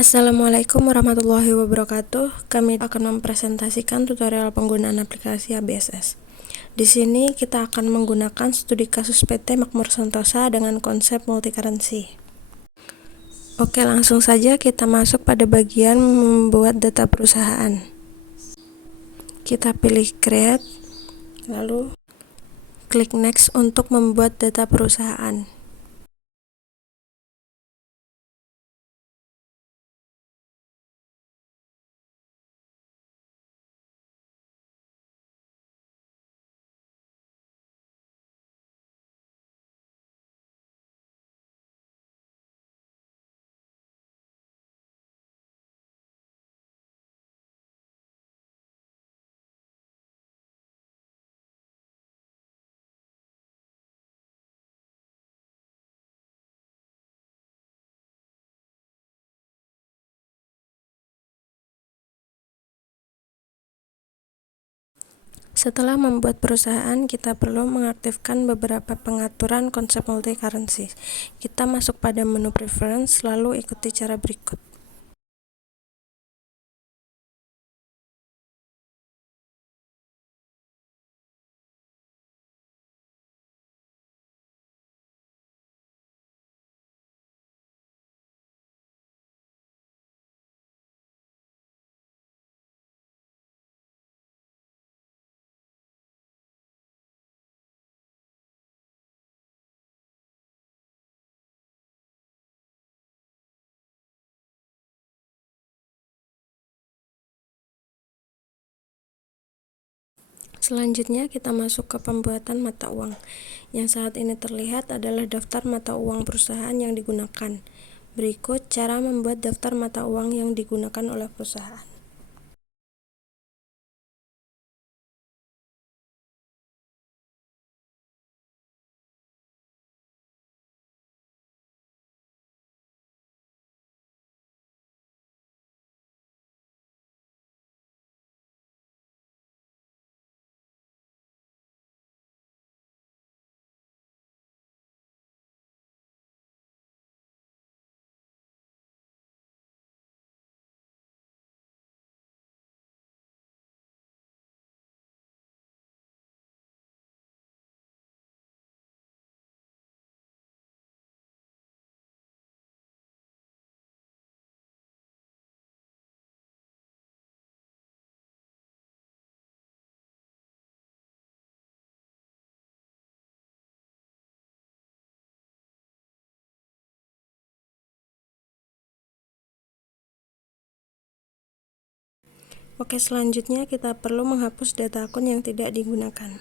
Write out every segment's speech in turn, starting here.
Assalamualaikum warahmatullahi wabarakatuh. Kami akan mempresentasikan tutorial penggunaan aplikasi ABSS. Di sini kita akan menggunakan studi kasus PT Makmur Santosa dengan konsep multi-currency. Oke, langsung saja kita masuk pada bagian membuat data perusahaan. Kita pilih create, lalu klik next untuk membuat data perusahaan. Setelah membuat perusahaan, kita perlu mengaktifkan beberapa pengaturan konsep multi-currency. Kita masuk pada menu preference, lalu ikuti cara berikut. Selanjutnya kita masuk ke pembuatan mata uang. Yang saat ini terlihat adalah daftar mata uang perusahaan yang digunakan. Berikut cara membuat daftar mata uang yang digunakan oleh perusahaan. Oke, selanjutnya kita perlu menghapus data akun yang tidak digunakan.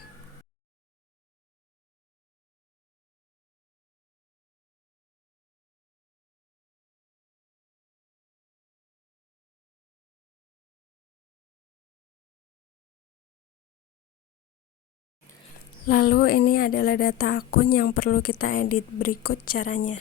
Lalu ini adalah data akun yang perlu kita edit. Berikut caranya.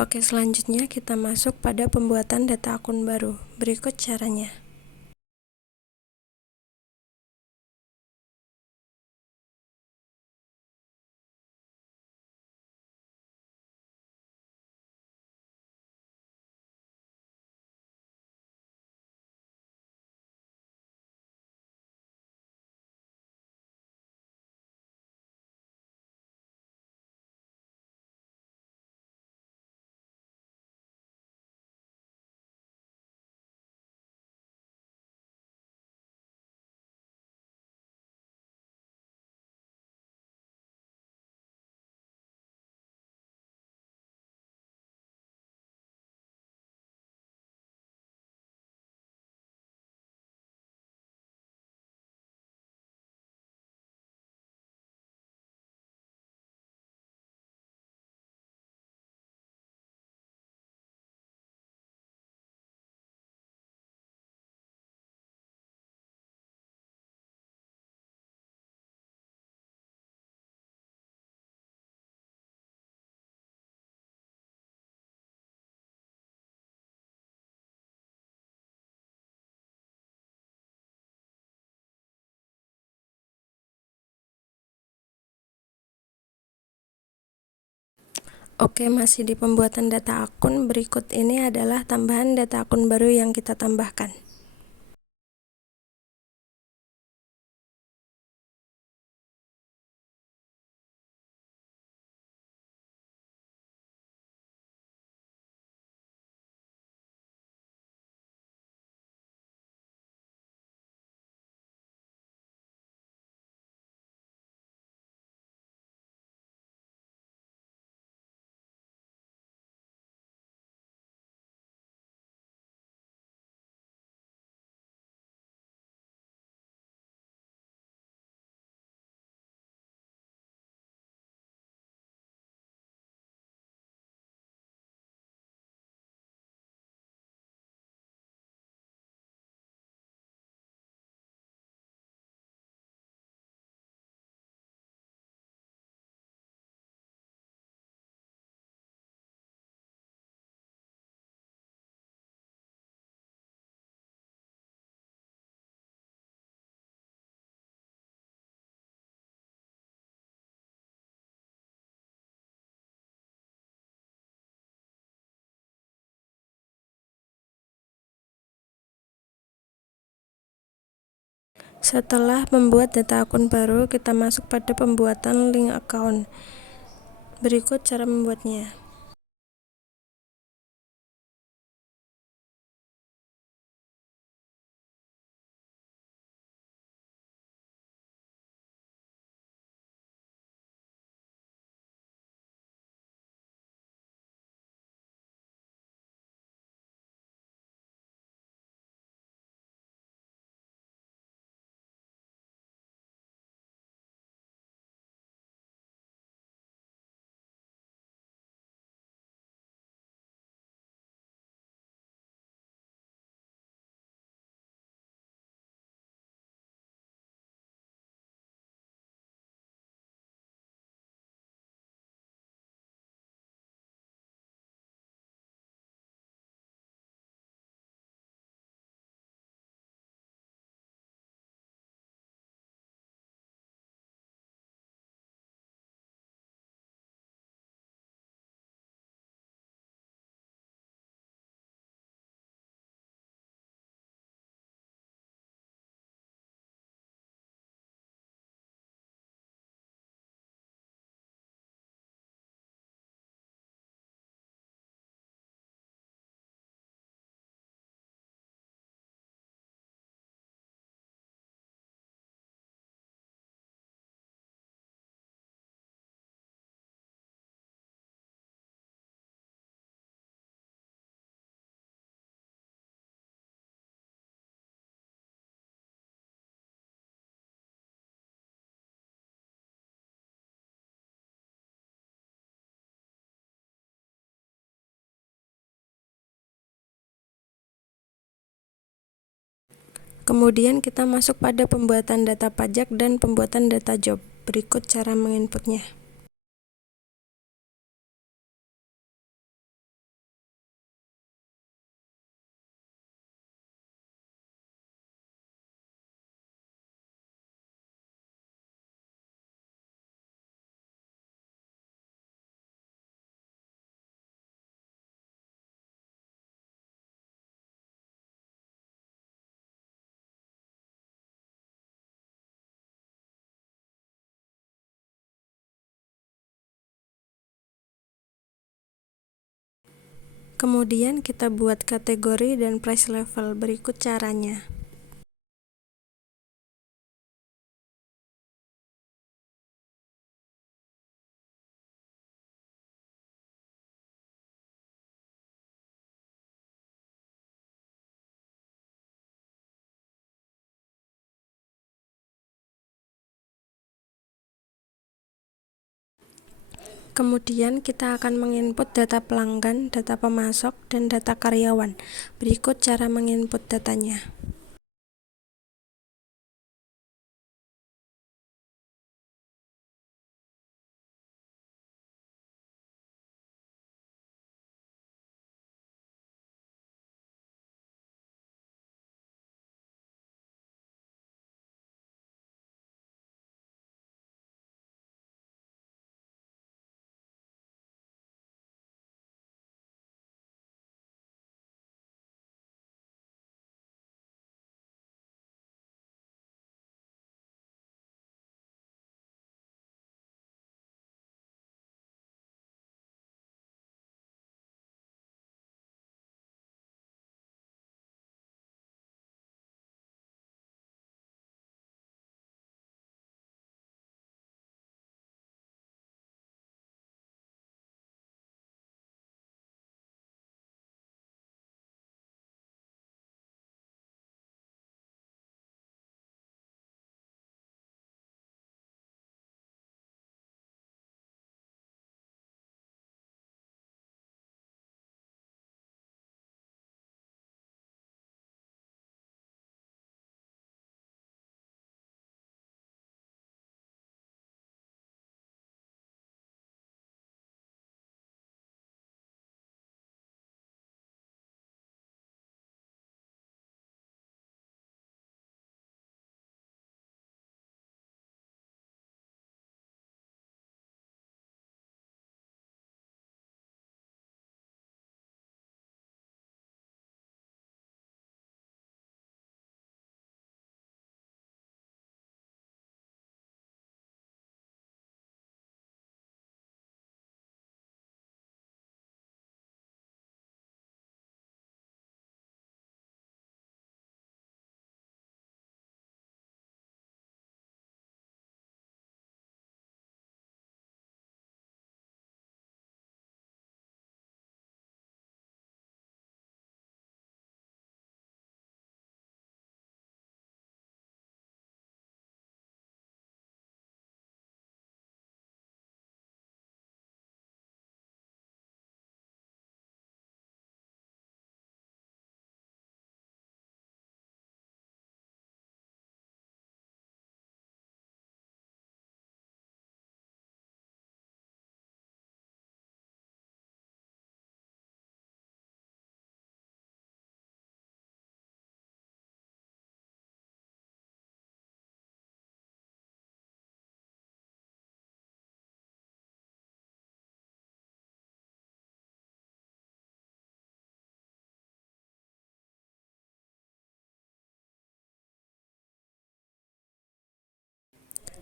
Oke, selanjutnya kita masuk pada pembuatan data akun baru. Berikut caranya. Oke, masih di pembuatan data akun. Berikut ini adalah tambahan data akun baru yang kita tambahkan. Setelah membuat data akun baru, kita masuk pada pembuatan link account. Berikut cara membuatnya. Kemudian kita masuk pada pembuatan data pajak dan pembuatan data job. Berikut cara menginputnya. Kemudian kita buat kategori dan price level. Berikut caranya. Kemudian kita akan menginput data pelanggan, data pemasok, dan data karyawan. Berikut cara menginput datanya.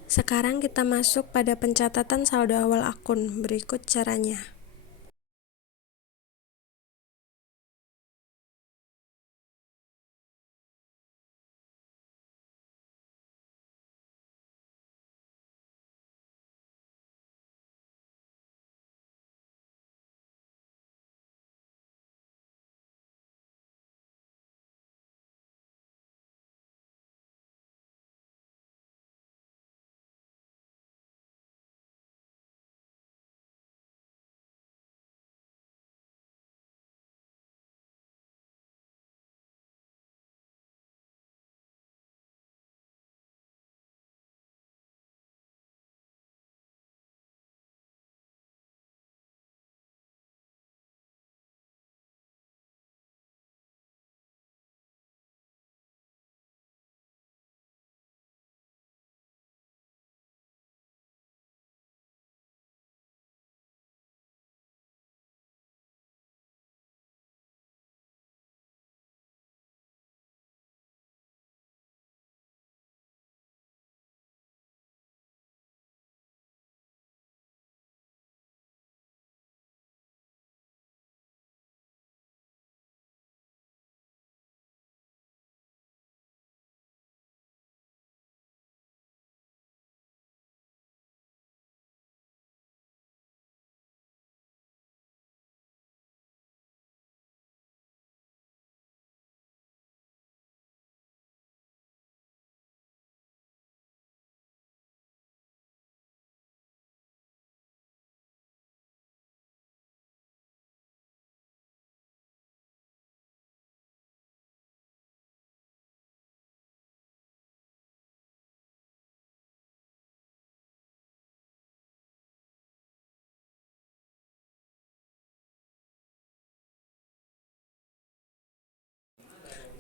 Sekarang kita masuk pada pencatatan saldo awal akun. Berikut caranya.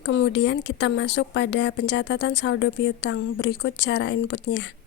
Kemudian kita masuk pada pencatatan saldo piutang. Berikut cara inputnya.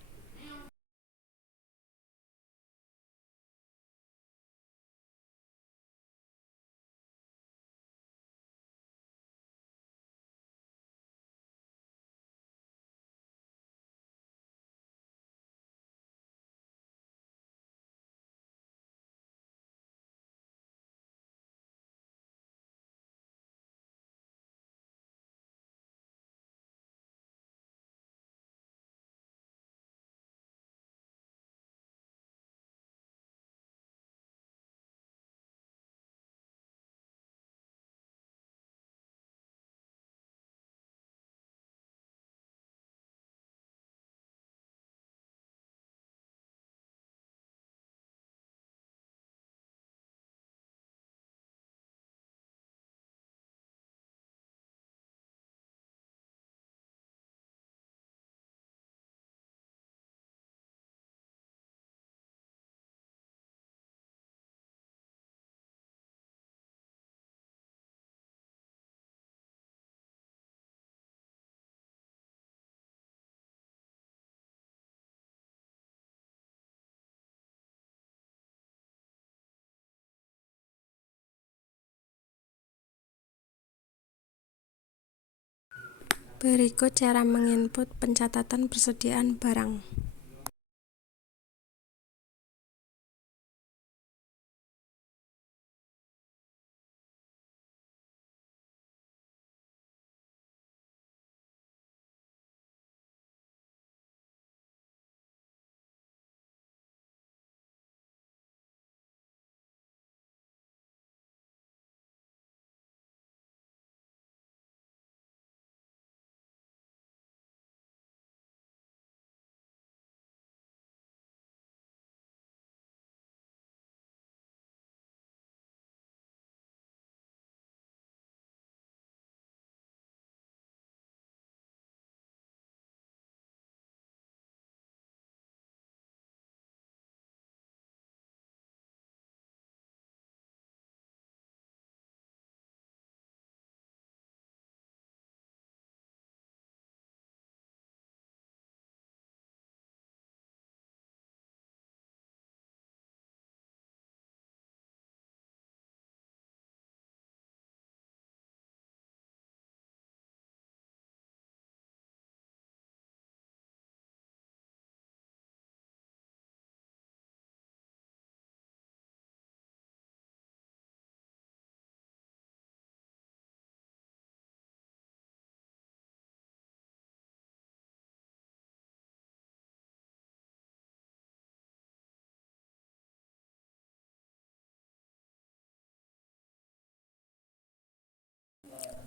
Berikut cara menginput pencatatan persediaan barang.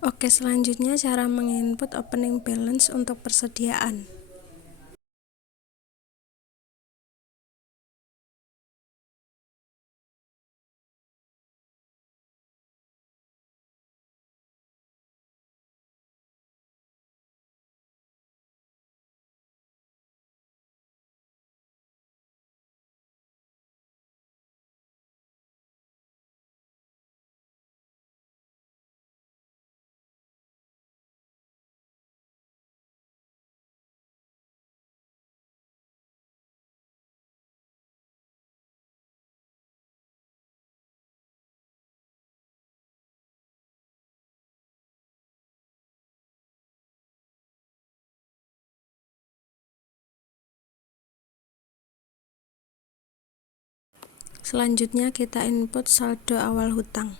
Oke, selanjutnya cara menginput opening balance untuk persediaan. Selanjutnya kita input saldo awal hutang.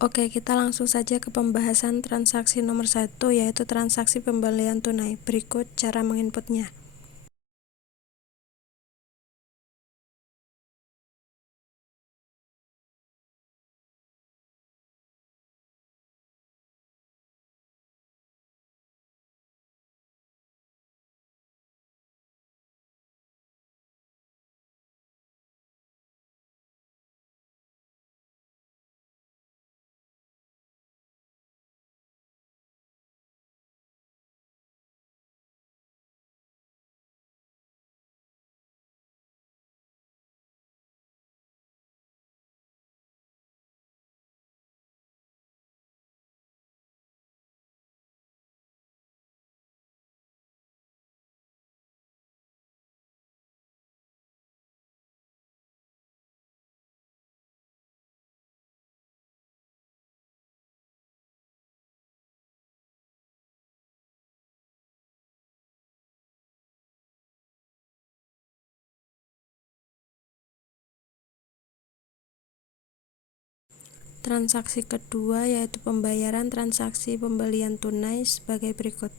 Oke, kita langsung saja ke pembahasan transaksi nomor 1, yaitu transaksi pembelian tunai. Berikut cara menginputnya. Transaksi kedua yaitu pembayaran transaksi pembelian tunai sebagai berikut.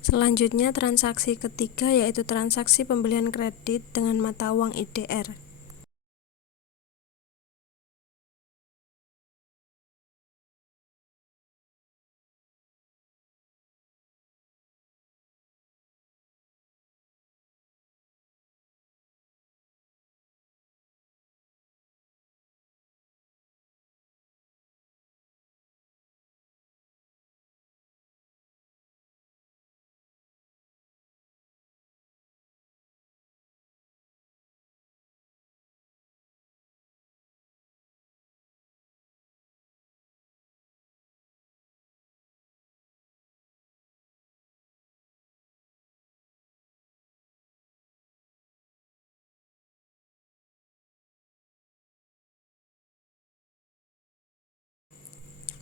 Selanjutnya transaksi ketiga yaitu transaksi pembelian kredit dengan mata uang IDR.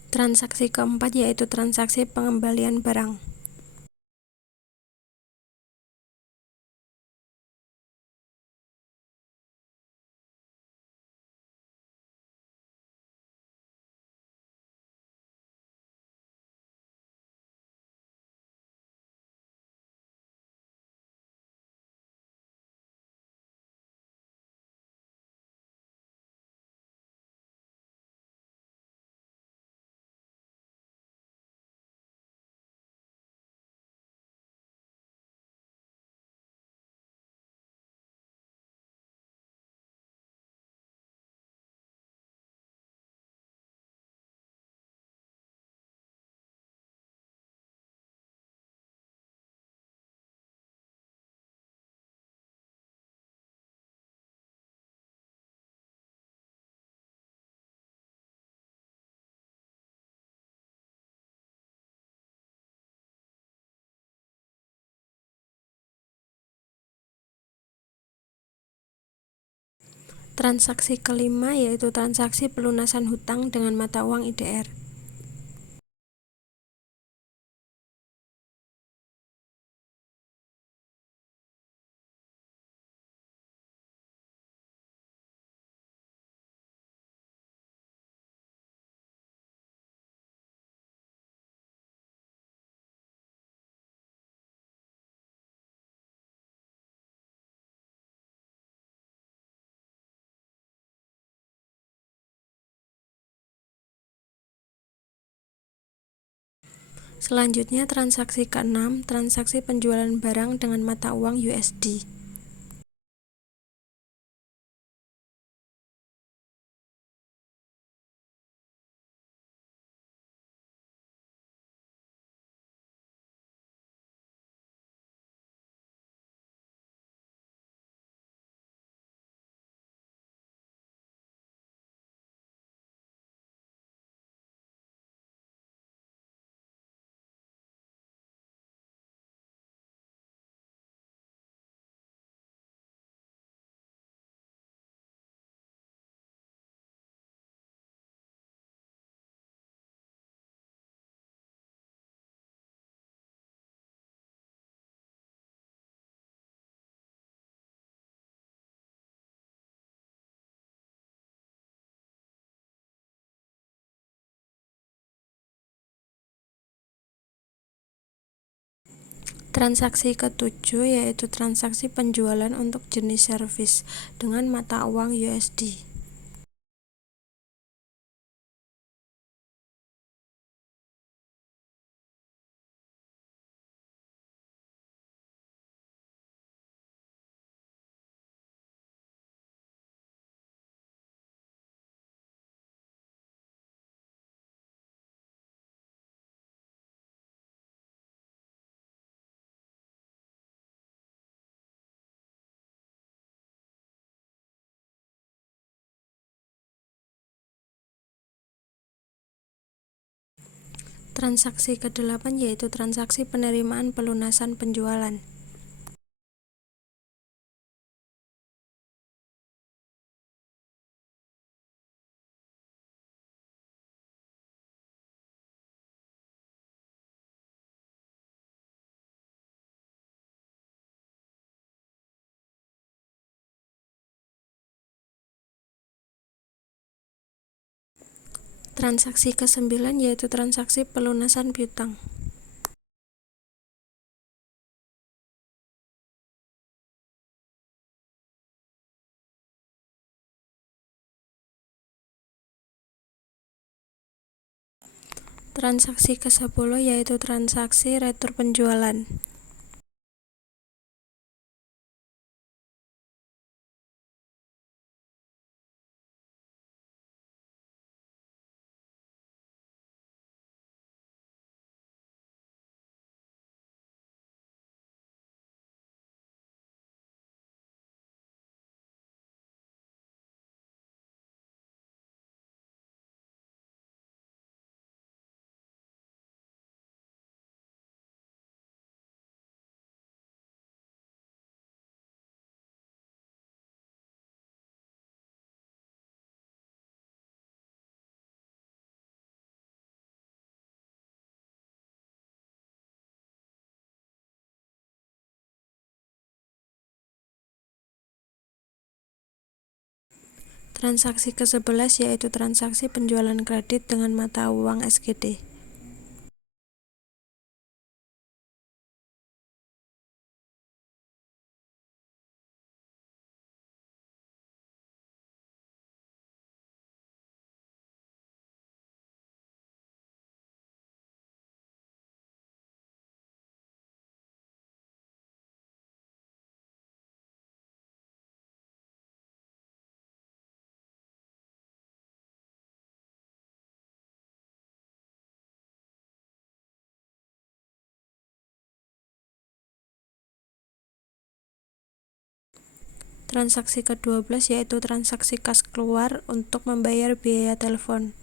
Transaksi keempat yaitu transaksi pengembalian barang. Transaksi kelima yaitu transaksi pelunasan hutang dengan mata uang IDR. Selanjutnya transaksi keenam, transaksi penjualan barang dengan mata uang USD. Transaksi ketujuh yaitu transaksi penjualan untuk jenis servis dengan mata uang USD. Transaksi kedelapan yaitu transaksi penerimaan pelunasan penjualan. Transaksi kesembilan yaitu transaksi pelunasan piutang. Transaksi ke-10 yaitu transaksi retur penjualan. Transaksi ke-11 yaitu transaksi penjualan kredit dengan mata uang SGD. Transaksi ke-12 yaitu transaksi kas keluar untuk membayar biaya telepon.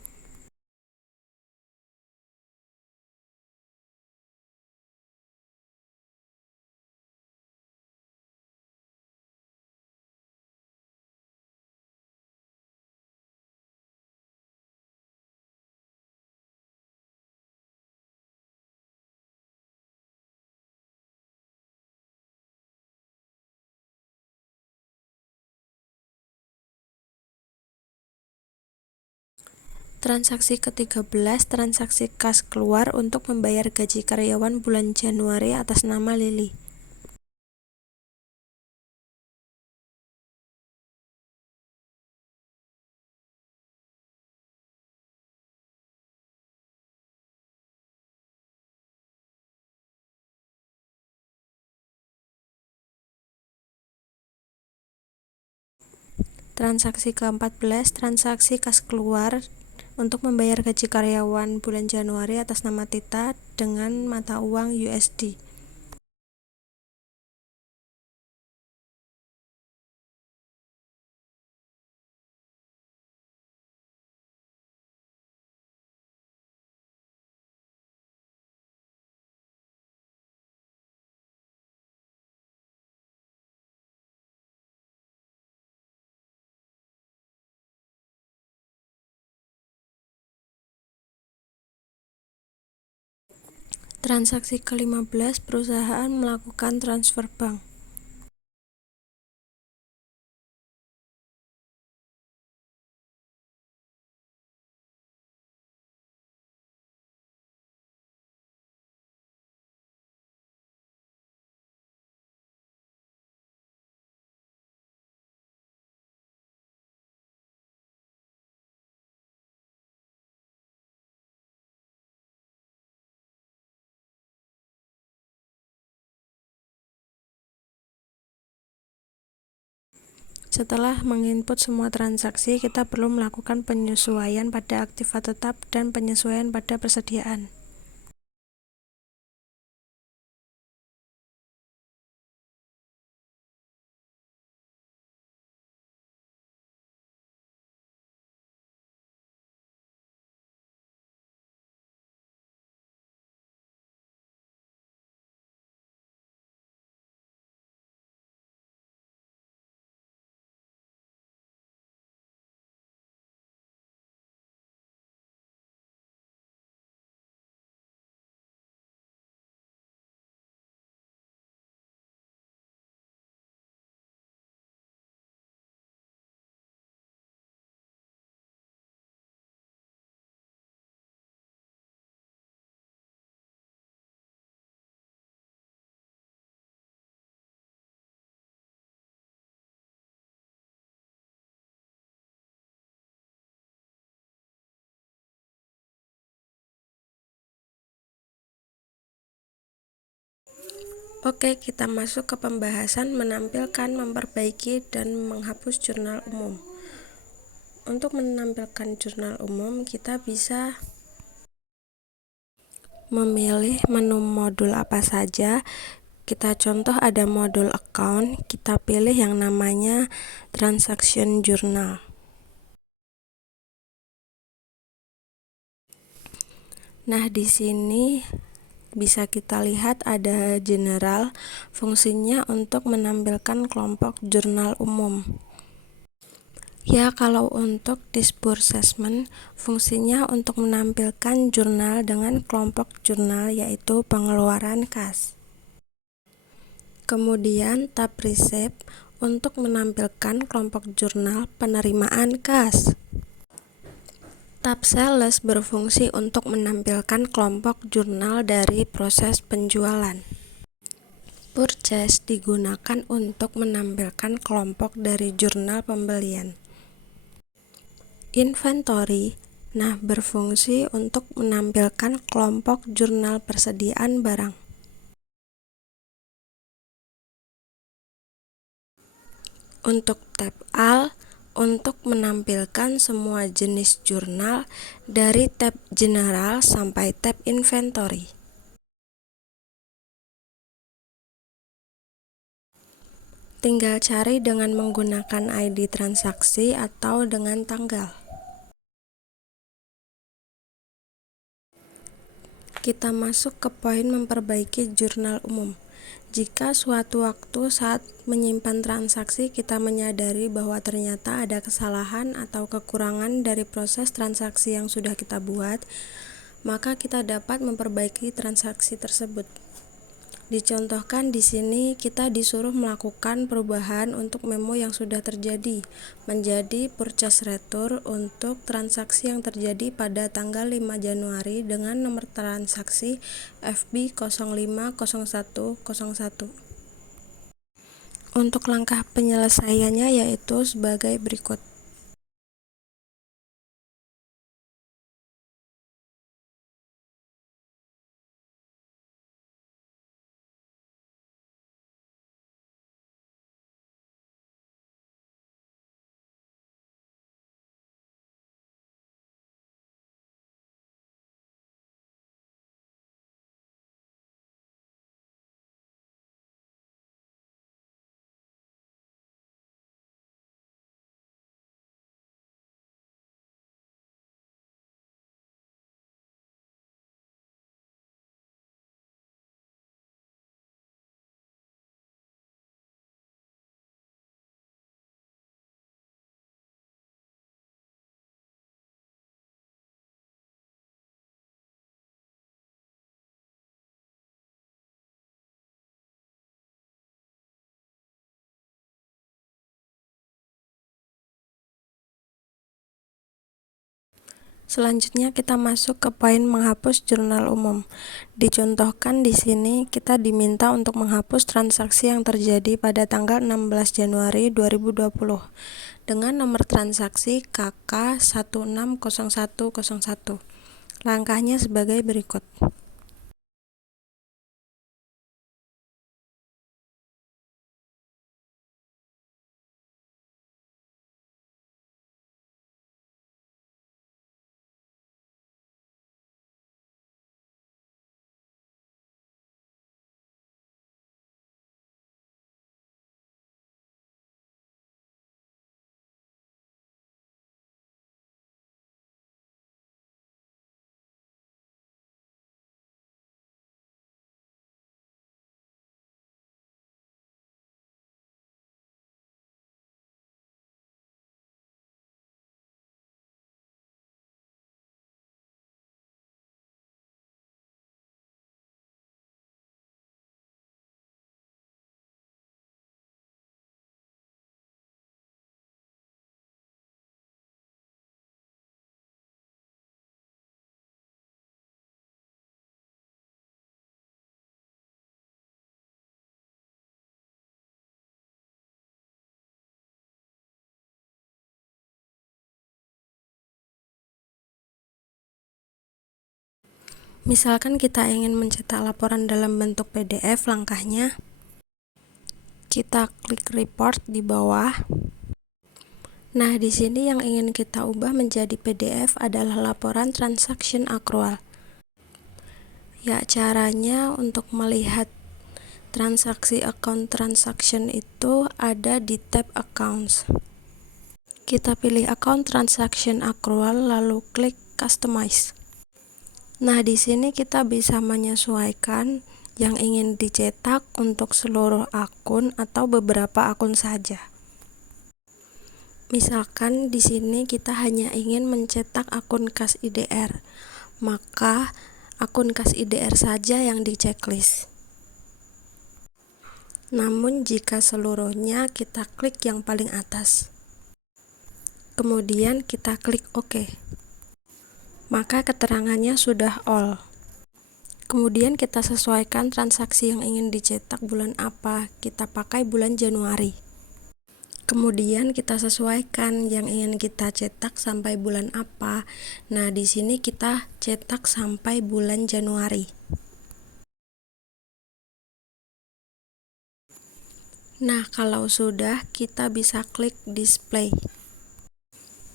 Transaksi ke-13 transaksi kas keluar untuk membayar gaji karyawan bulan Januari atas nama Lili. Transaksi ke-14 transaksi kas keluar untuk membayar gaji karyawan bulan Januari atas nama Tita dengan mata uang USD. Transaksi ke-15 perusahaan melakukan transfer bank. Setelah menginput semua transaksi, kita perlu melakukan penyesuaian pada aktiva tetap dan penyesuaian pada persediaan. Oke, kita masuk ke pembahasan menampilkan, memperbaiki, dan menghapus jurnal umum. Untuk menampilkan jurnal umum, kita bisa memilih menu modul apa saja. Kita contoh ada modul account, kita pilih yang namanya transaction journal. Nah, di sini bisa kita lihat ada general, fungsinya untuk menampilkan kelompok jurnal umum. Ya, kalau untuk disbursement, fungsinya untuk menampilkan jurnal dengan kelompok jurnal yaitu pengeluaran kas. Kemudian tab receipt untuk menampilkan kelompok jurnal penerimaan kas. Tab Sales berfungsi untuk menampilkan kelompok jurnal dari proses penjualan. Purchase digunakan untuk menampilkan kelompok dari jurnal pembelian. Inventory berfungsi untuk menampilkan kelompok jurnal persediaan barang. Untuk tab All, untuk menampilkan semua jenis jurnal dari tab General sampai tab Inventory. Tinggal cari dengan menggunakan ID transaksi atau dengan tanggal. Kita masuk ke poin memperbaiki jurnal umum. Jika suatu waktu saat menyimpan transaksi kita menyadari bahwa ternyata ada kesalahan atau kekurangan dari proses transaksi yang sudah kita buat, maka kita dapat memperbaiki transaksi tersebut. Dicontohkan di sini, kita disuruh melakukan perubahan untuk memo yang sudah terjadi menjadi purchase return untuk transaksi yang terjadi pada tanggal 5 Januari dengan nomor transaksi FB050101. Untuk langkah penyelesaiannya yaitu sebagai berikut. Selanjutnya kita masuk ke poin menghapus jurnal umum. Dicontohkan di sini kita diminta untuk menghapus transaksi yang terjadi pada tanggal 16 Januari 2020 dengan nomor transaksi KK160101. Langkahnya sebagai berikut. Misalkan kita ingin mencetak laporan dalam bentuk PDF, langkahnya kita klik report di bawah. Nah, di sini yang ingin kita ubah menjadi PDF adalah laporan transaction accrual. Ya, caranya untuk melihat transaksi account transaction itu ada di tab accounts. Kita pilih account transaction accrual lalu klik customize. Nah, di sini kita bisa menyesuaikan yang ingin dicetak untuk seluruh akun atau beberapa akun saja. Misalkan di sini kita hanya ingin mencetak akun kas IDR, maka akun kas IDR saja yang di checklist. Namun jika seluruhnya, kita klik yang paling atas. Kemudian kita klik OK. Maka keterangannya sudah all. Kemudian kita sesuaikan transaksi yang ingin dicetak bulan apa. Kita pakai bulan Januari. Kemudian kita sesuaikan yang ingin kita cetak sampai bulan apa. Nah, di sini kita cetak sampai bulan Januari. Nah, kalau sudah, kita bisa klik display.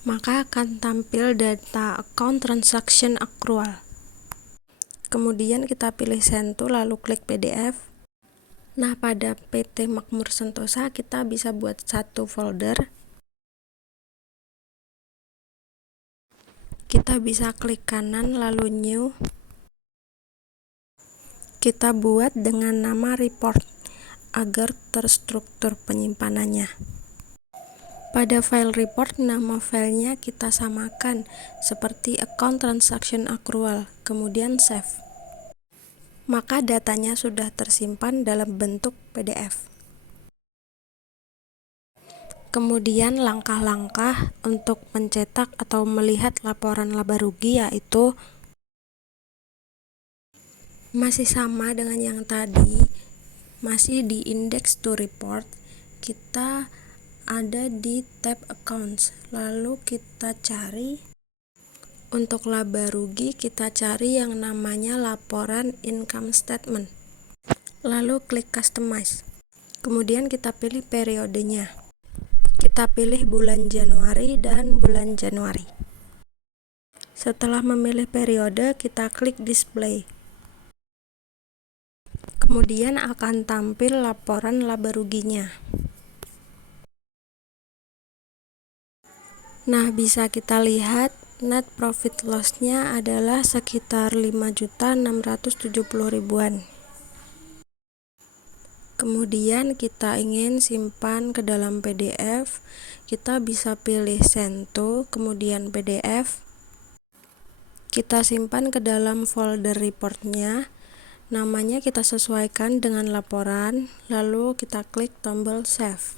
Maka akan tampil data account transaction accrual. Kemudian kita pilih send to, lalu klik PDF. Nah, pada PT Makmur Sentosa kita bisa buat satu folder. Kita bisa klik kanan lalu new. Kita buat dengan nama report agar terstruktur penyimpanannya. Pada file report, nama filenya kita samakan seperti account transaction accrual, kemudian save. Maka datanya sudah tersimpan dalam bentuk PDF. Kemudian langkah-langkah untuk mencetak atau melihat laporan laba rugi yaitu masih sama dengan yang tadi, masih di index to report. Kita ada di tab accounts, lalu kita cari untuk laba rugi, kita cari yang namanya laporan income statement, lalu klik customize. Kemudian kita pilih periodenya, kita pilih bulan Januari dan bulan Januari. Setelah memilih periode, kita klik display. Kemudian akan tampil laporan laba ruginya. Nah, bisa kita lihat net profit loss-nya adalah sekitar 5.670.000-an. Kemudian kita ingin simpan ke dalam PDF, kita bisa pilih send to, kemudian PDF. Kita simpan ke dalam folder reportnya, namanya kita sesuaikan dengan laporan, lalu kita klik tombol save.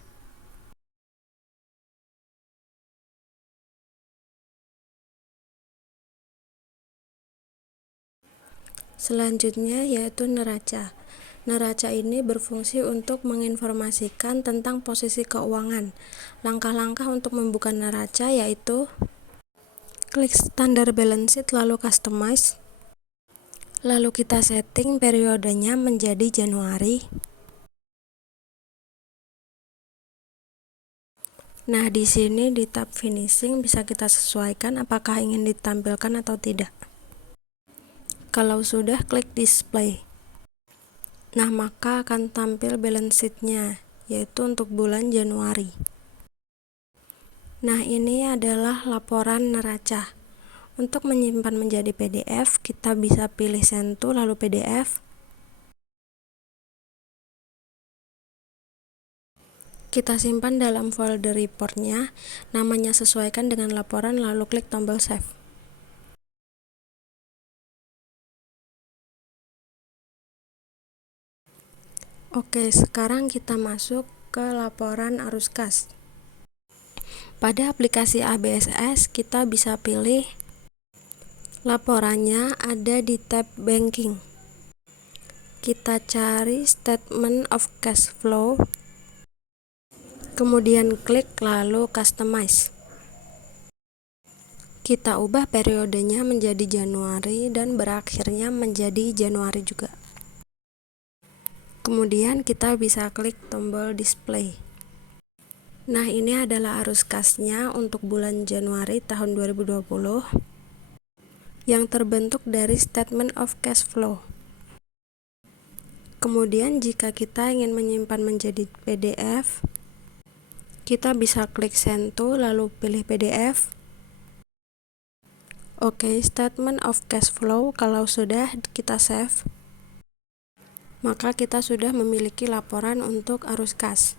Selanjutnya yaitu neraca. Neraca ini berfungsi untuk menginformasikan tentang posisi keuangan. Langkah-langkah untuk membuka neraca yaitu klik standar balance sheet lalu customize. Lalu kita setting periodenya menjadi Januari. Nah, di sini di tab finishing bisa kita sesuaikan apakah ingin ditampilkan atau tidak. Kalau sudah, klik display. Nah, maka akan tampil balance sheet-nya, yaitu untuk bulan Januari. Nah, ini adalah laporan neraca. Untuk menyimpan menjadi PDF, kita bisa pilih send to lalu PDF. Kita simpan dalam folder reportnya, namanya sesuaikan dengan laporan lalu klik tombol save. Oke, sekarang kita masuk ke laporan arus kas. Pada aplikasi ABSS, kita bisa pilih laporannya ada di tab banking. Kita cari statement of cash flow, kemudian klik lalu customize. Kita ubah periodenya menjadi Januari dan berakhirnya menjadi Januari juga. Kemudian kita bisa klik tombol display. Nah, ini adalah arus kasnya untuk bulan Januari tahun 2020 yang terbentuk dari statement of cash flow. Kemudian jika kita ingin menyimpan menjadi PDF, kita bisa klik send to lalu pilih PDF. Oke, statement of cash flow. Kalau sudah, kita save. Maka kita sudah memiliki laporan untuk arus kas.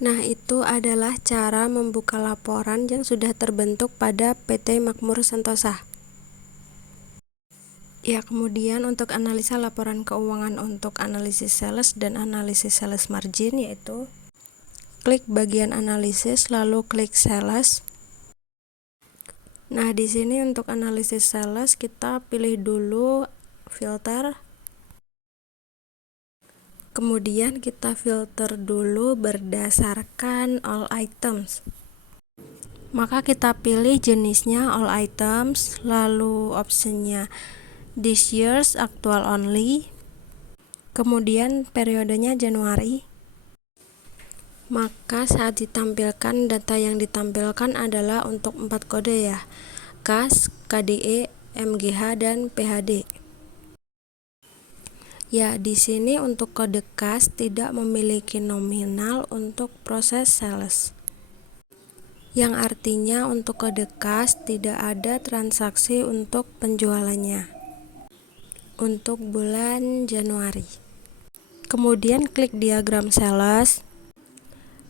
Nah, itu adalah cara membuka laporan yang sudah terbentuk pada PT Makmur Sentosa. Ya, kemudian untuk analisa laporan keuangan untuk analisis sales dan analisis sales margin, yaitu klik bagian analisis lalu klik sales. Nah, di sini untuk analisis sales kita pilih dulu filter. Kemudian kita filter dulu berdasarkan all items. Maka kita pilih jenisnya all items, lalu optionnya this year's actual only. Kemudian periodenya Januari. Maka saat ditampilkan, data yang ditampilkan adalah untuk 4 kode ya, CAS, KDE, MGH, dan PHD. Ya, di sini untuk kode CAS tidak memiliki nominal untuk proses sales. Yang artinya untuk kode CAS tidak ada transaksi untuk penjualannya untuk bulan Januari. Kemudian klik diagram sales.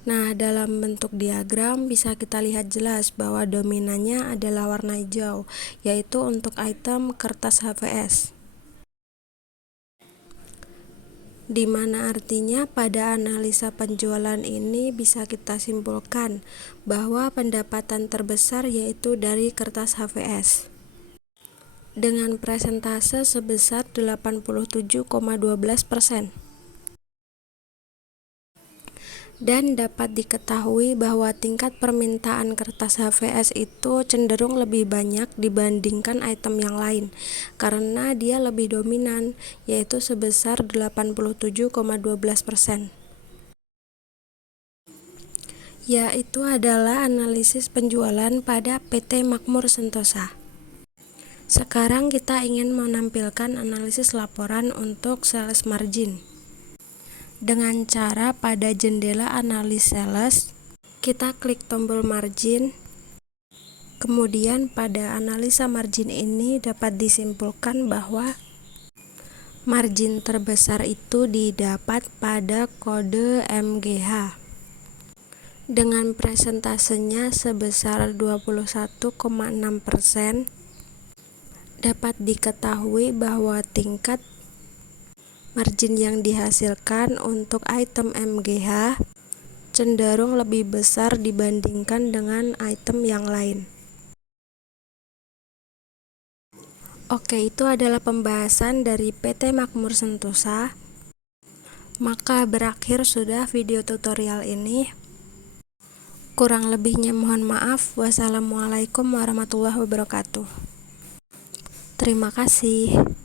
Nah, dalam bentuk diagram bisa kita lihat jelas bahwa dominannya adalah warna hijau, yaitu untuk item kertas HVS. Di mana artinya pada analisa penjualan ini bisa kita simpulkan bahwa pendapatan terbesar yaitu dari kertas HVS dengan persentase sebesar 87,12%. Dan dapat diketahui bahwa tingkat permintaan kertas HVS itu cenderung lebih banyak dibandingkan item yang lain karena dia lebih dominan, yaitu sebesar 87,12%. Ya, itu adalah analisis penjualan pada PT Makmur Sentosa. Sekarang kita ingin menampilkan analisis laporan untuk sales margin. Dengan cara pada jendela analis sales, kita klik tombol margin. Kemudian pada analisa margin ini dapat disimpulkan bahwa margin terbesar itu didapat pada kode MGH dengan presentasenya sebesar 21,6%. Dapat diketahui bahwa tingkat margin yang dihasilkan untuk item MGH cenderung lebih besar dibandingkan dengan item yang lain. Oke, itu adalah pembahasan dari PT Makmur Sentosa. Maka berakhir sudah video tutorial ini. Kurang lebihnya mohon maaf. Wassalamualaikum warahmatullahi wabarakatuh. Terima kasih.